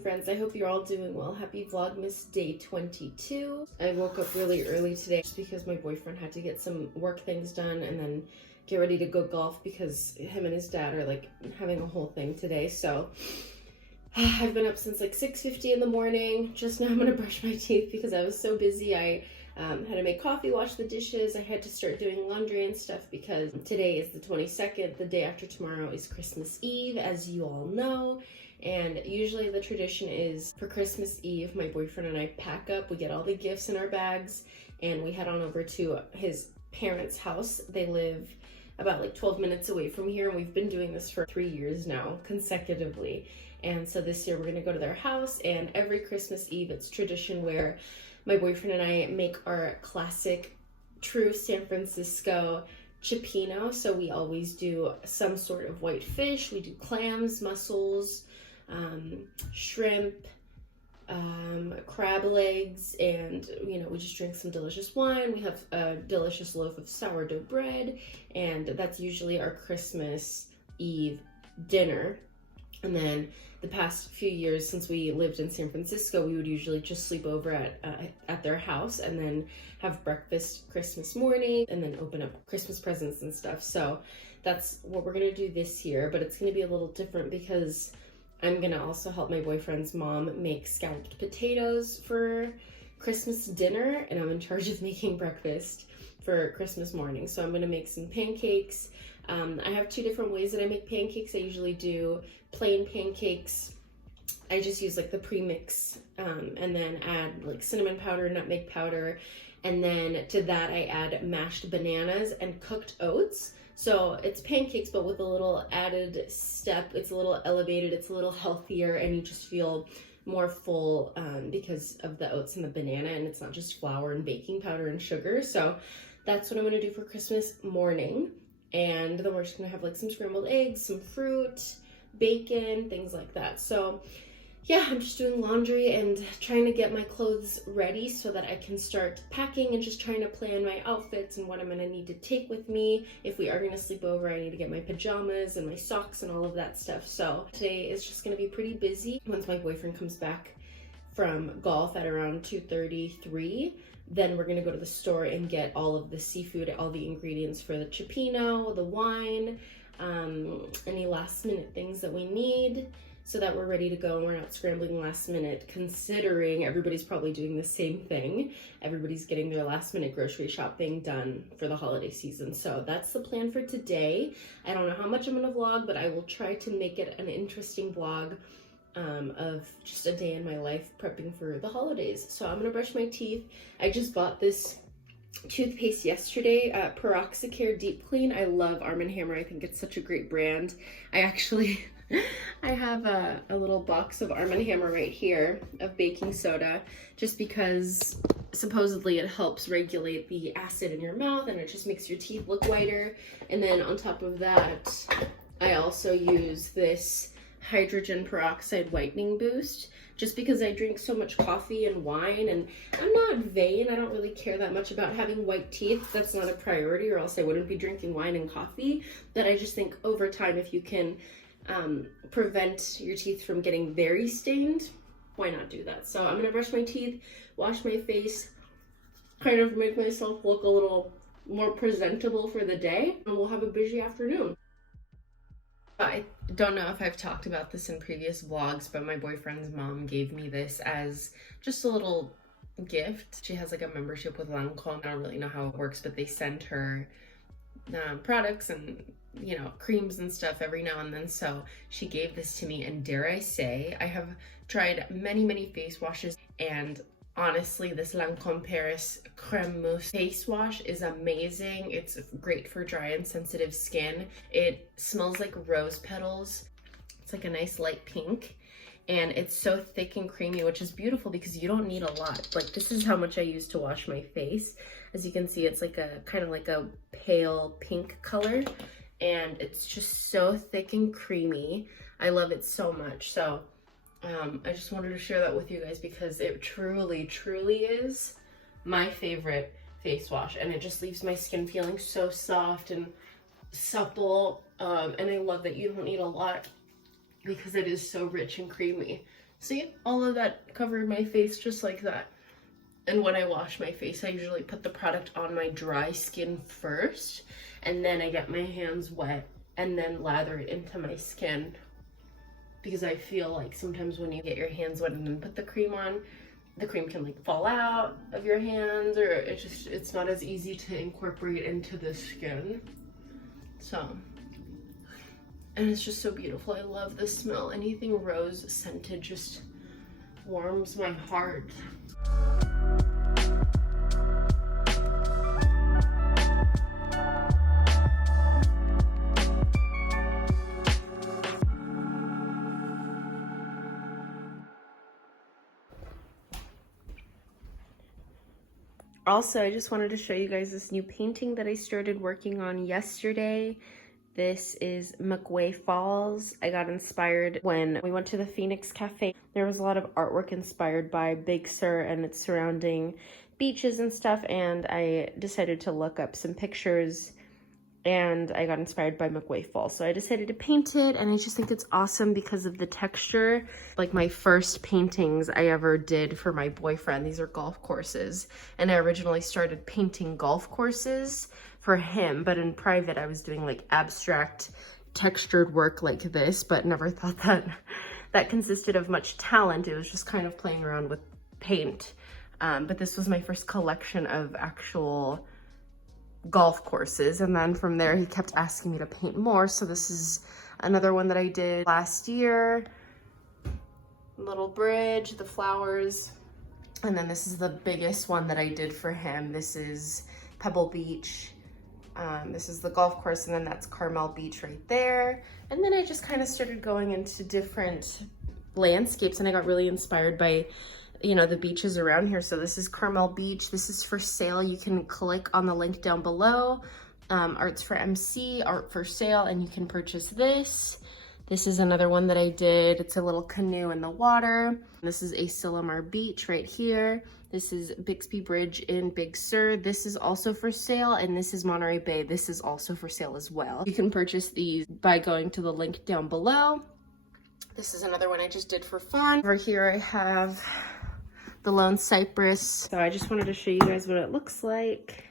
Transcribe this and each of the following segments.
friends. I hope you're all doing well. Happy Vlogmas day 22. I woke up really early today just because my boyfriend had to get some work things done and then get ready to go golf because him and his dad are like having a whole thing today. So I've been up since like 6:50 in the morning. Just now I'm gonna brush my teeth because I was so busy. I had to make coffee, wash the dishes. I had to start doing laundry and stuff because today is the 22nd. The day after tomorrow is Christmas Eve, as you all know. And usually the tradition is for Christmas Eve, my boyfriend and I pack up, we get all the gifts in our bags, and we head on over to his parents' house. They live about like 12 minutes away from here, and we've been doing this for 3 years now, consecutively. And so this year we're gonna go to their house, and every Christmas Eve it's tradition where my boyfriend and I make our classic, true San Francisco cioppino. So we always do some sort of white fish. We do clams, mussels, shrimp, crab legs, and we just drink some delicious wine. We have a delicious loaf of sourdough bread, and that's usually our Christmas Eve dinner. And then the past few years since we lived in San Francisco, we would usually just sleep over at their house and then have breakfast Christmas morning and then open up Christmas presents and stuff. So that's what we're gonna do this year, but it's gonna be a little different because I'm gonna also help my boyfriend's mom make scalloped potatoes for Christmas dinner, and I'm in charge of making breakfast for Christmas morning. So I'm gonna make some pancakes. I have two different ways that I make pancakes. I usually do plain pancakes. I just use like the premix and then add like cinnamon powder, nutmeg powder, and then to that I add mashed bananas and cooked oats. So it's pancakes, but with a little added step. It's a little elevated, it's a little healthier, and you just feel more full because of the oats and the banana, and it's not just flour and baking powder and sugar. So that's what I'm gonna do for Christmas morning. And then we're just gonna have like some scrambled eggs, some fruit, bacon, things like that. So yeah, I'm just doing laundry and trying to get my clothes ready so that I can start packing and just trying to plan my outfits and what I'm gonna need to take with me. If we are gonna sleep over, I need to get my pajamas and my socks and all of that stuff. So today is just gonna be pretty busy. Once my boyfriend comes back from golf at around 2:33, then we're gonna go to the store and get all of the seafood, all the ingredients for the cioppino, the wine, any last minute things that we need so that we're ready to go and we're not scrambling last minute, considering everybody's probably doing the same thing. Everybody's getting their last minute grocery shopping done for the holiday season. So that's the plan for today. I don't know how much I'm gonna vlog, but I will try to make it an interesting vlog of just a day in my life prepping for the holidays. So I'm gonna brush my teeth. I just bought this toothpaste yesterday, Peroxicare Deep Clean. I love Arm & Hammer. I think it's such a great brand. I actually I have a little box of Arm & Hammer right here of baking soda, just because supposedly it helps regulate the acid in your mouth and it just makes your teeth look whiter. And then on top of that, I also use this hydrogen peroxide whitening boost, just because I drink so much coffee and wine, and I'm not vain. I don't really care that much about having white teeth. That's not a priority, or else I wouldn't be drinking wine and coffee. But I just think over time, if you can prevent your teeth from getting very stained, why not do that? So I'm gonna brush my teeth, wash my face, kind of make myself look a little more presentable for the day, and we'll have a busy afternoon. I don't know if I've talked about this in previous vlogs, but my boyfriend's mom gave me this as just a little gift. She has like a membership with Lancome. I don't really know how it works, but they send her products and creams and stuff every now and then. So she gave this to me, and dare I say, I have tried many face washes, and honestly, this Lancome Paris Crème Mousse face wash is amazing. It's great for dry and sensitive skin. It smells like rose petals. It's like a nice light pink, and it's so thick and creamy, which is beautiful because you don't need a lot. Like, this is how much I use to wash my face. As you can see, it's like a kind of like a pale pink color, and it's just so thick and creamy. I love it so much. So I just wanted to share that with you guys because it truly is my favorite face wash, and it just leaves my skin feeling so soft and supple, and I love that you don't need a lot because it is so rich and creamy. See, all of that covered my face just like that. And when I wash my face, I usually put the product on my dry skin first, and then I get my hands wet and then lather it into my skin, because I feel like sometimes when you get your hands wet and then put the cream on, the cream can like fall out of your hands, or it's not as easy to incorporate into the skin. So, and it's just so beautiful. I love the smell. Anything rose scented just warms my heart. Also, I just wanted to show you guys this new painting that I started working on yesterday. This is McWay Falls. I got inspired when we went to the Phoenix Cafe. There was a lot of artwork inspired by Big Sur and its surrounding beaches and stuff, and I decided to look up some pictures, and I got inspired by McWay Falls. So I decided to paint it, and I just think it's awesome because of the texture. Like my first paintings I ever did for my boyfriend, these are golf courses. And I originally started painting golf courses for him, but in private I was doing like abstract textured work like this, but never thought that that consisted of much talent. It was just kind of playing around with paint. But this was my first collection of actual golf courses, and then from there he kept asking me to paint more. So this is another one that I did last year. Little bridge, the flowers, and then this is the biggest one that I did for him. This is Pebble Beach. This is the golf course, and then that's Carmel Beach right there. And then I just kind of started going into different landscapes, and I got really inspired by, you know, the beaches around here. So this is Carmel Beach. This is for sale. You can click on the link down below. Arts for MC, art for sale, and you can purchase this. This is another one that I did. It's a little canoe in the water. This is Asilomar Beach right here. This is Bixby Bridge in Big Sur. This is also for sale, and this is Monterey Bay. This is also for sale as well. You can purchase these by going to the link down below. This is another one I just did for fun. Over here I have the Lone Cypress. So I just wanted to show you guys what it looks like.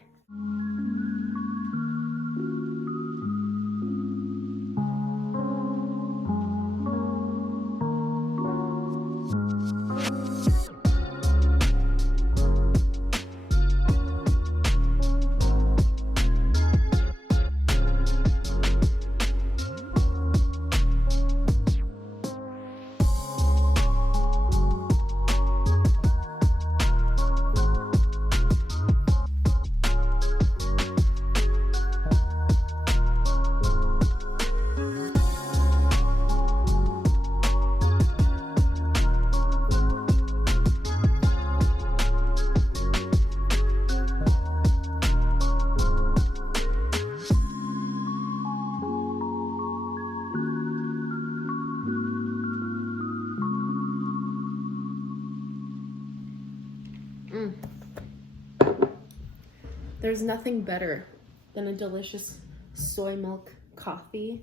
There's nothing better than a delicious soy milk coffee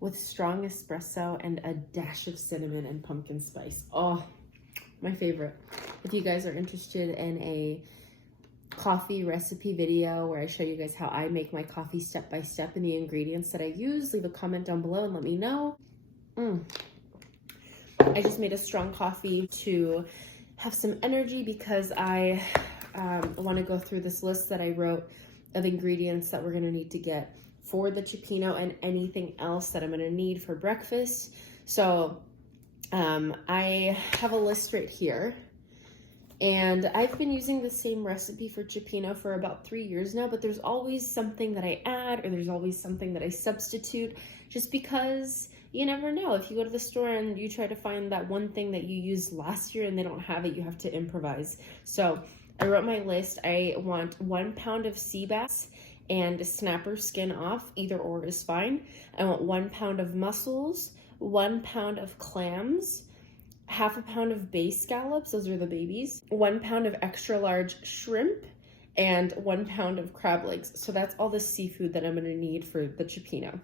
with strong espresso and a dash of cinnamon and pumpkin spice. Oh, my favorite. If you guys are interested in a coffee recipe video where I show you guys how I make my coffee step by step and the ingredients that I use, leave a comment down below and let me know. I just made a strong coffee to have some energy because I want to go through this list that I wrote of ingredients that we're going to need to get for the cioppino and anything else that I'm going to need for breakfast. So I have a list right here, and I've been using the same recipe for cioppino for about 3 years now, but there's always something that I add, or there's always something that I substitute, just because you never know. If you go to the store and you try to find that one thing that you used last year and they don't have it, you have to improvise. So I wrote my list. I want 1 pound of sea bass and snapper skin off. Either or is fine. I want 1 pound of mussels, 1 pound of clams, half a pound of bay scallops, those are the babies, 1 pound of extra large shrimp, and 1 pound of crab legs. So that's all the seafood that I'm gonna need for the cioppino.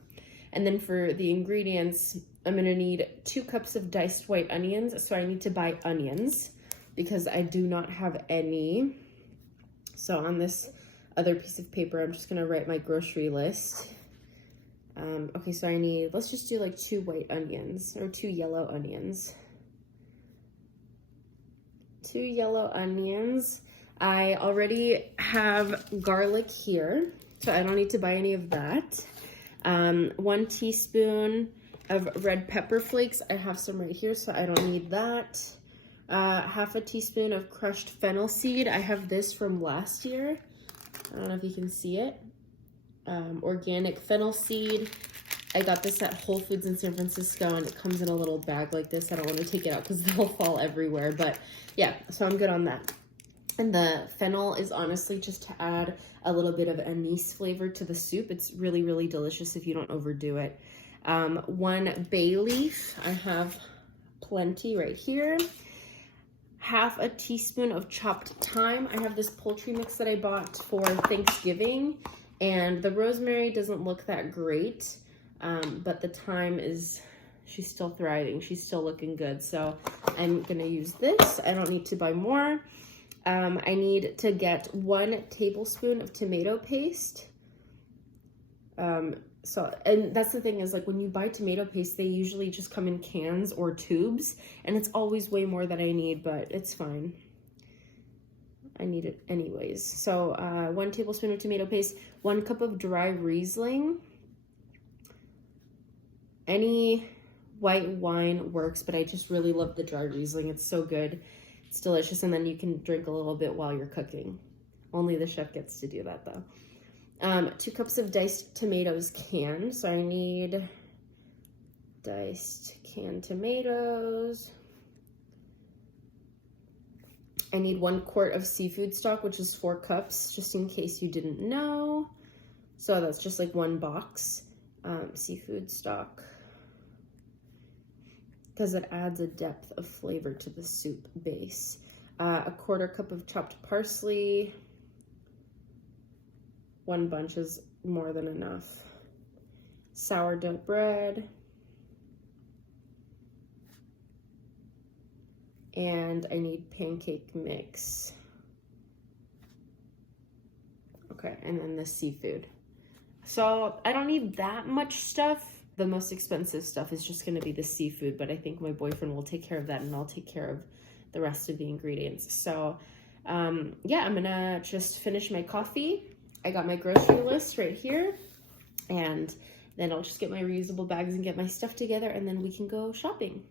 And then for the ingredients, I'm gonna need 2 cups of diced white onions. So I need to buy onions because I do not have any. So on this other piece of paper, I'm just gonna write my grocery list. Okay, so I need, let's just do like 2 white onions or 2 yellow onions. 2 yellow onions. I already have garlic here, so I don't need to buy any of that. 1 teaspoon of red pepper flakes. I have some right here, so I don't need that. Half a teaspoon of crushed fennel seed. I have this from last year. I don't know if you can see it. Organic fennel seed. I got this at Whole Foods in San Francisco, and it comes in a little bag like this. I don't want to take it out because they'll fall everywhere, but yeah, so I'm good on that. And the fennel is honestly just to add a little bit of anise flavor to the soup. It's really, really delicious if you don't overdo it. 1 bay leaf. I have plenty right here. Half a teaspoon of chopped thyme. I have this poultry mix that I bought for Thanksgiving, and the rosemary doesn't look that great, but the thyme is, she's still thriving. She's still looking good. So I'm gonna use this. I don't need to buy more. I need to get 1 tablespoon of tomato paste. And that's the thing is, like, when you buy tomato paste, they usually just come in cans or tubes, and it's always way more than I need, but it's fine. I need it anyways. So 1 tablespoon of tomato paste, 1 cup of dry Riesling. Any white wine works, but I just really love the dry Riesling. It's so good. It's delicious, and then you can drink a little bit while you're cooking. Only the chef gets to do that, though. 2 cups of diced tomatoes canned. So I need diced canned tomatoes. I need 1 quart of seafood stock, which is 4 cups, just in case you didn't know. So that's just like 1 box seafood stock, because it adds a depth of flavor to the soup base. 1/4 cup of chopped parsley. 1 bunch is more than enough. Sourdough bread. And I need pancake mix. Okay, and then the seafood. So I don't need that much stuff. The most expensive stuff is just gonna be the seafood, but I think my boyfriend will take care of that, and I'll take care of the rest of the ingredients. So yeah, I'm gonna just finish my coffee. I got my grocery list right here, and then I'll just get my reusable bags and get my stuff together, and then we can go shopping.